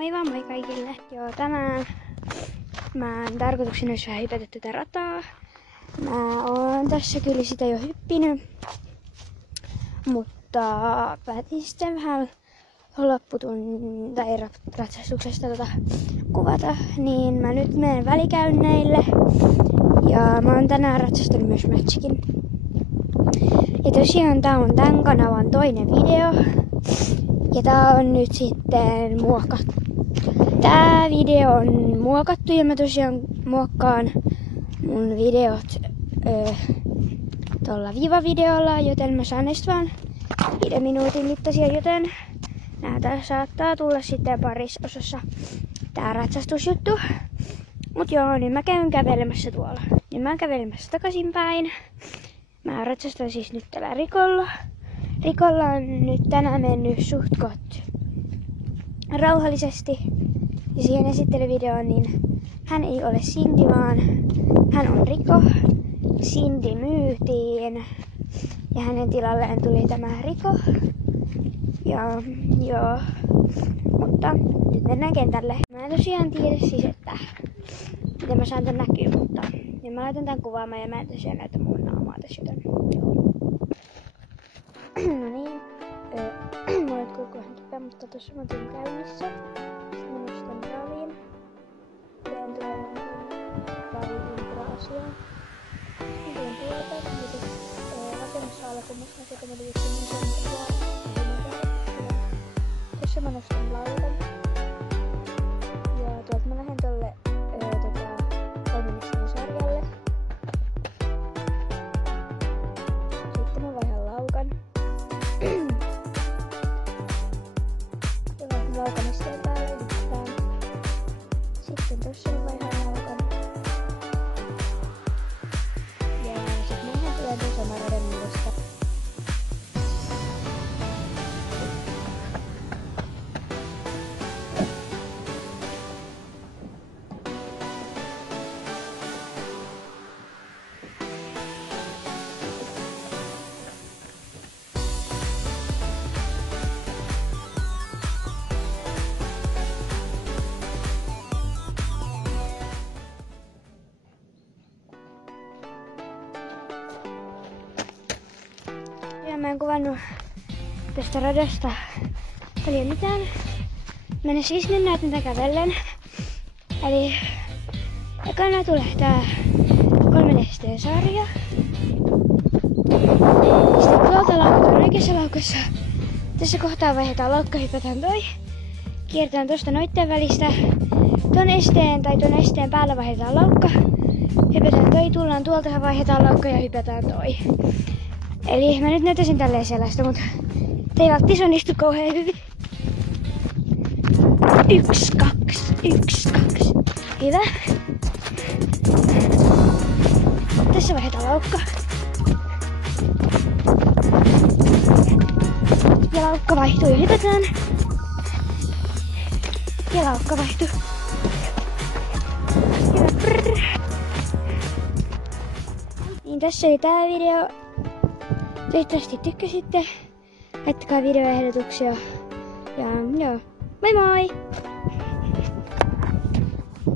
Moi vaan moi kaikille. Joo, tänään mä en tarkoituksena olisi vähän hypätä tätä rataa. Mä oon tässä kyllä sitä jo hyppinyt. Mutta päätin sitten vähän ratsastuksesta kuvata. Niin mä nyt menen välikäynneille. Ja mä oon tänään ratsastanut myös Magikin. Ja tosiaan tää on tän kanavan toinen video. Ja tää on nyt sitten muokattu. Tää video on muokattu ja mä tosiaan muokkaan mun videot tuolla viivavideolla, joten mä saan näistä vaan 5 minuutin mittaisia, joten näitä saattaa tulla sitten parissa osassa tää ratsastusjuttu. Mut joo, nyt mä käyn kävelemässä tuolla. Nyt mä oon kävelemässä takaisinpäin. Mä ratsastan siis nyt tällä Rikolla. Rikolla on nyt tänään mennyt suhtkot rauhallisesti. Ja siihen esittelyvideoon, niin hän ei ole Cindy, vaan hän on Riko. Cindy myytiin ja hänen tilalleen tuli tämä Riko. Ja joo, mutta nyt mennään kentälle. Mä en tosiaan tiedä siis, että miten mä saan tän näkyy, mutta nyt mä laitan tän kuvaamaan ja mä en tosiaan näytä mun naamaa tässä, joten joo. No niin, mä olet koko ajan kipeä, mutta tossa mä tulin käynnissä. Sitten mä nostan ralin. Teen tuolla rali-infra-asiaan. Mä teen tuolta, nyt vasemmassa alakummassa sieltä mä liittyy mun sen tässä mä nostan lautan. Ja tuolta mä lähden tolle 3 listan sarjalle. Sitten mä vaihan laukan. Ja vaihan laukan esteen päälle yhtään. Sitten tossa mä vaihan laukan. Ja sit mennään tulee tuossa Maradonillasta. Ja mä en kuvannut tästä radasta paljon mitään. Mä siis nyt näytän tän kävellen. Eli ekana tulee tää 3 nesteen sarja. Sitten tuolta laukataan oikeassa laukassa. Tässä kohtaa vaihdetaan laukka, hypätään toi. Kierretään tosta noitten välistä. Ton esteen päällä vaihdetaan laukka. Hypätään toi, tullaan tuolta, vaihdetaan laukka ja hypätään toi. Eli mä nyt näytäisin tälleen sellaista, mutta te ei välttis onnistu kauhean hyvin. 1, 2, 1, 2. Hyvä. Tässä vaihdetaan laukka. Ja laukka vaihtuu ja hypätään. Ja laukka vaihtuu. Hyvä. Niin tässä oli tää video. Toivottavasti tykkäsitte. Laittakaa videoehdotuksia. Ja joo, moi moi!